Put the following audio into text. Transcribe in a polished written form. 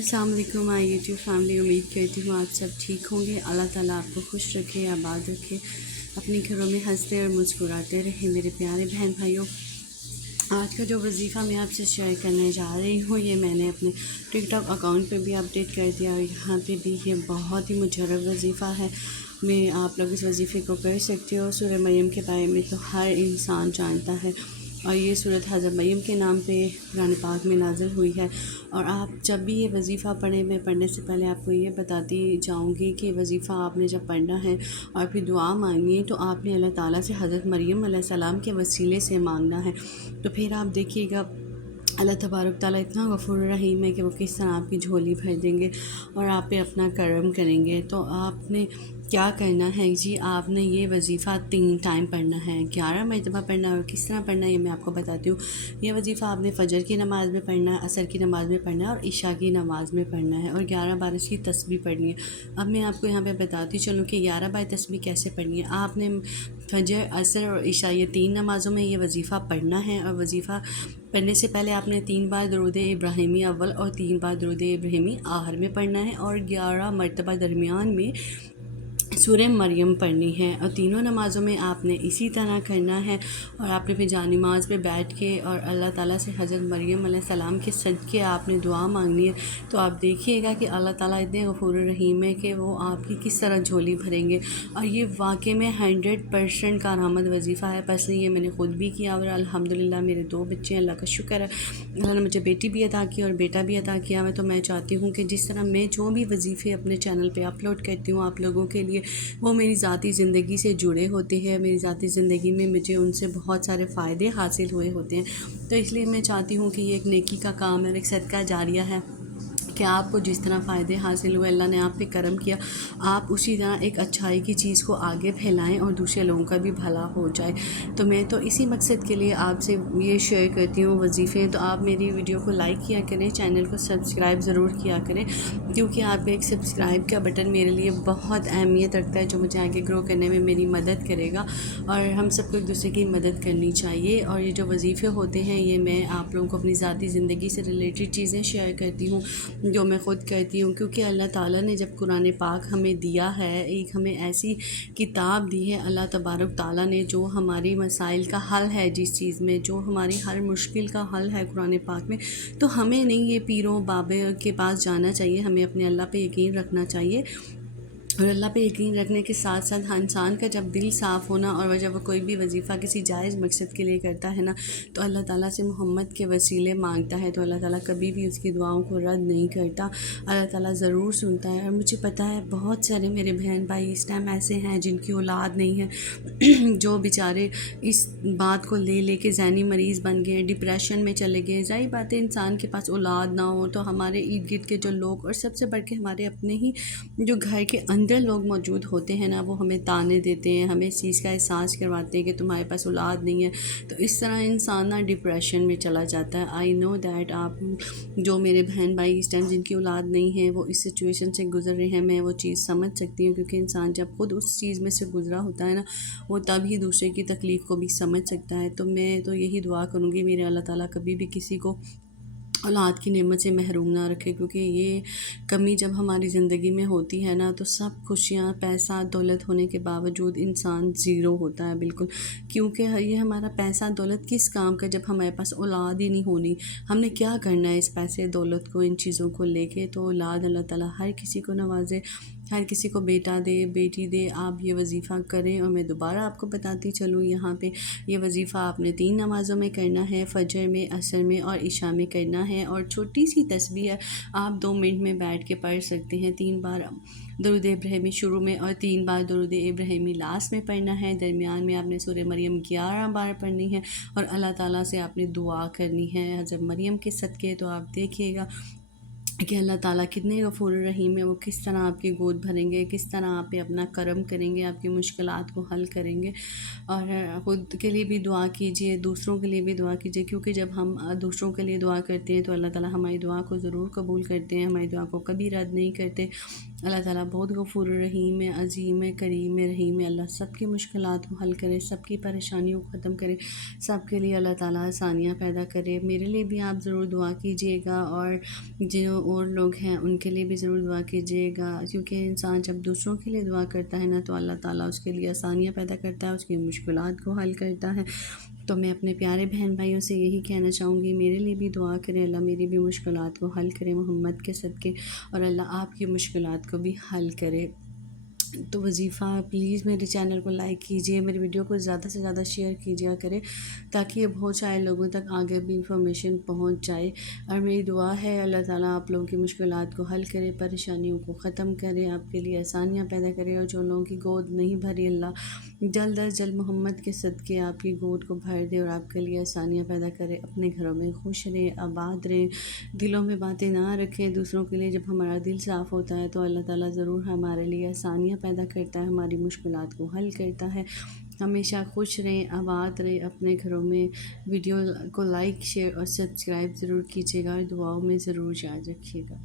अस्सलाम वालेकुम my YouTube family. उम्मीद करती हूँ आप सब ठीक होंगे। अल्लाह ताला आपको खुश रखे, आबाद रखे, अपने घरों में हंसते और मुस्कुराते रहें। मेरे प्यारे बहन भाइयों, आज का जो वजीफ़ा मैं आपसे शेयर करने जा रही हूँ, ये मैंने अपने टिकटॉक अकाउंट पे भी अपडेट कर दिया और यहाँ पे भी ये बहुत ही मुजर्रब वजीफ़ा है। मैं आप लोग इस वजीफ़े को कर सकते हो। सूरह मरियम के बारे में तो हर इंसान जानता है और ये सूरत हज़रत मरियम के नाम पे कुरान पाक में नाज़िल हुई है। और आप जब भी ये वजीफ़ा पढ़ें, मैं पढ़ने से पहले आपको ये बताती जाऊँगी कि वजीफ़ा आपने जब पढ़ना है और फिर दुआ मांगनी है तो आपने अल्लाह ताला से हज़रत मरियम अलैहिस्सलाम के वसीले से मांगना है। तो फिर आप देखिएगा अल्लाह तबारक ताला इतना गफूर रहीम है कि वो किस तरह आपकी झोली भर देंगे और आप पे अपना करम करेंगे। तो आपने क्या करना है जी, आपने ये वजीफ़ा 3 टाइम पढ़ना है, 11 मरतबा पढ़ना है। और किस तरह पढ़ना है ये मैं आपको बताती हूँ। ये वजीफ़ा आपने फ़जर की नमाज़ में पढ़ना है, असर की नमाज़ में पढ़ना है और इशा की नमाज़ में पढ़ना है और 11 बार इसकी तस्बीह पढ़नी है। अब मैं आपको यहाँ पे बताती चलूँ कि 11 बार तस्बीह कैसे पढ़नी है। आपने फ़जर, असर और इशा ये 3 नमाज़ों में ये वजीफ़ा पढ़ना है और वजीफ़ा पढ़ने से पहले आपने 3 बार दरूद इब्राहिमी अव्वल और 3 बार दरूद इब्राहिमी आखिर में पढ़ना है और 11 मरतबा दरमियान में सूरह मरियम पढ़नी है। और तीनों नमाज़ों में आपने इसी तरह करना है। और आपने फिर जानिमाज़ पे बैठ के और अल्लाह ताला से हज़रत मरियम अलैहिस्सलाम के सदक़े आपने दुआ मांगनी है। तो आप देखिएगा कि अल्लाह ताला इतने गफूर रहीम है कि वो आपकी किस तरह झोली भरेंगे। और ये वाकई में 100% कारआमद वजीफ़ा है। पर्सनली ये मैंने ख़ुद भी किया और अल्हम्दुलिल्लाह मेरे 2 बच्चे, अल्लाह का शुक्र है, अल्लाह ने मुझे बेटी भी अता की और बेटा भी अता किया है। तो मैं चाहती हूँ कि जिस तरह मैं जो भी वजीफ़े अपने चैनल पे अपलोड करती हूँ आप लोगों के लिए, वो मेरी ज़ाती ज़िंदगी से जुड़े होते हैं। मेरी ज़ाती ज़िंदगी में मुझे उनसे बहुत सारे फ़ायदे हासिल हुए होते हैं। तो इसलिए मैं चाहती हूँ कि ये एक नेकी का काम है, एक सदका जारिया है कि आपको जिस तरह फ़ायदे हासिल हुए, अल्लाह ने आप पे करम किया, आप उसी तरह एक अच्छाई की चीज़ को आगे फैलाएं और दूसरे लोगों का भी भला हो जाए। तो मैं तो इसी मकसद के लिए आपसे ये शेयर करती हूँ वजीफ़े। तो आप मेरी वीडियो को लाइक किया करें, चैनल को सब्सक्राइब ज़रूर किया करें, क्योंकि आपका एक सब्सक्राइब का बटन मेरे लिए बहुत अहमियत रखता है, जो मुझे आगे ग्रो करने में मेरी मदद करेगा। और हम सबको एक दूसरे की मदद करनी चाहिए। और ये जो वजीफ़े होते हैं, ये मैं आप लोगों को अपनी ज़ाती ज़िंदगी से रिलेटेड चीज़ें शेयर करती हूँ जो मैं ख़ुद करती हूँ। क्योंकि अल्लाह ताला ने जब कुरान पाक हमें दिया है, एक हमें ऐसी किताब दी है अल्लाह तबारक ताला ने, जो हमारी मसाइल का हल है, जिस चीज़ में जो हमारी हर मुश्किल का हल है कुरान पाक में, तो हमें नहीं ये पीरों बाबे के पास जाना चाहिए, हमें अपने अल्लाह पे यकीन रखना चाहिए। और अल्लाह पे यकीन रखने के साथ साथ इंसान का जब दिल साफ़ होना, और जब वो कोई भी वजीफ़ा किसी जायज़ मकसद के लिए करता है ना, तो अल्लाह ताला से मोहम्मद के वसीले मांगता है, तो अल्लाह ताला कभी भी उसकी दुआओं को रद्द नहीं करता। अल्लाह ताला ज़रूर सुनता है। और मुझे पता है बहुत सारे मेरे बहन भाई इस टाइम ऐसे हैं जिनकी औलाद नहीं है जो बेचारे इस बात को ले के ज़हनी मरीज़ बन गए, डिप्रेशन में चले गए। ज़ाहिर बात है, इंसान के पास औलाद ना हो तो हमारे इर्द गिर्द के जो लोग, और सबसे बढ़ के हमारे अपने ही जो घर के अंदर लोग मौजूद होते हैं ना, वो हमें ताने देते हैं, हमें इस चीज़ का एहसास करवाते हैं कि तुम्हारे पास औलाद नहीं है। तो इस तरह इंसान ना डिप्रेशन में चला जाता है। आई नो दैट आप जो मेरे बहन भाई इस टाइम जिनकी औलाद नहीं है वो इस सिचुएशन से गुजर रहे हैं, मैं वो चीज़ समझ सकती हूँ। क्योंकि इंसान जब खुद उस चीज़ में से गुजरा होता है ना, वो तभी दूसरे की तकलीफ़ को भी समझ सकता है। तो मैं तो यही दुआ करूँगी, मेरे अल्लाह ताला कभी भी किसी को औलाद की नेमत से महरूम ना रखे। क्योंकि ये कमी जब हमारी ज़िंदगी में होती है ना, तो सब खुशियाँ, पैसा, दौलत होने के बावजूद इंसान ज़ीरो होता है बिल्कुल। क्योंकि ये हमारा पैसा दौलत किस काम का जब हमारे पास औलाद ही नहीं होनी। हमने क्या करना है इस पैसे दौलत को, इन चीज़ों को लेके। तो औलाद अल्लाह ताला हर किसी को नवाजे, हर किसी को बेटा दे, बेटी दे। आप ये वजीफ़ा करें। और मैं दोबारा आपको बताती चलूँ, यहाँ पे ये वजीफ़ा आपने 3 नमाज़ों में करना है, फ़जर में, असर में और इशा में करना है। और छोटी सी तस्बीह है, आप 2 मिनट में बैठ के पढ़ सकते हैं। 3 बार दरूद इब्राहिमी शुरू में और 3 बार दरूद इब्राहिमी लास्ट में पढ़ना है। दरमियान में आपने सूरह मरियम 11 बार पढ़नी है और अल्लाह ताला से आपने दुआ करनी है हज़रत मरियम के सदक़े। तो आप देखिएगा कि अल्लाह ताला कितने गफूर रहीम है, वो किस तरह आपकी गोद भरेंगे, किस तरह आप पे अपना करम करेंगे, आपकी मुश्किलात को हल करेंगे। और ख़ुद के लिए भी दुआ कीजिए, दूसरों के लिए भी दुआ कीजिए। क्योंकि जब हम दूसरों के लिए दुआ करते हैं तो अल्लाह ताला हमारी दुआ को ज़रूर कबूल करते हैं, हमारी दुआ को कभी रद्द नहीं करते। अल्लाह ताला बहुत गफूर रहीम है, अज़ीम है, करीम है, रहीम है। अल्लाह सबकी मुश्किलात को हल करे, सबकी परेशानियों को ख़त्म करे, सबके लिए अल्लाह ताला आसानियाँ पैदा करे। मेरे लिए भी आप ज़रूर दुआ कीजिएगा। और जो اور لوگ ہیں ان کے لیے بھی ضرور دعا کیجیے گا، کیونکہ انسان جب دوسروں کے لیے دعا کرتا ہے نا تو اللہ تعالیٰ اس کے لیے آسانیاں پیدا کرتا ہے، اس کی مشکلات کو حل کرتا ہے۔ تو میں اپنے پیارے بہن بھائیوں سے یہی کہنا چاہوں گی، میرے لیے بھی دعا کریں، اللہ میری بھی مشکلات کو حل کرے محمد کے صدقے، اور اللہ آپ کی مشکلات کو بھی حل کرے۔ تو وظیفہ پلیز میرے چینل کو لائک کیجیے، میری ویڈیو کو زیادہ سے زیادہ شیئر کیجیا کرے تاکہ یہ بہت سارے لوگوں تک آگے بھی انفارمیشن پہنچ جائے۔ اور میری دعا ہے اللہ تعالیٰ آپ لوگوں کی مشکلات کو حل کرے، پریشانیوں کو ختم کرے، آپ کے لیے آسانیاں پیدا کرے، اور جو لوگوں کی گود نہیں بھری اللہ جلد از جلد محمد کے صدقے آپ کی گود کو بھر دے اور آپ کے لیے آسانیاں پیدا کرے۔ اپنے گھروں میں خوش رہیں، آباد رہیں، دلوں میں باتیں نہ رکھیں دوسروں کے لیے۔ جب ہمارا دل صاف ہوتا ہے تو اللہ تعالیٰ ضرور ہمارے لیے آسانیاں پیدا کرتا ہے، ہماری مشکلات کو حل کرتا ہے۔ ہمیشہ خوش رہیں، آباد رہیں اپنے گھروں میں۔ ویڈیو کو لائک، شیئر اور سبسکرائب ضرور کیجیے گا، اور دعاؤں میں ضرور یاد رکھیے گا۔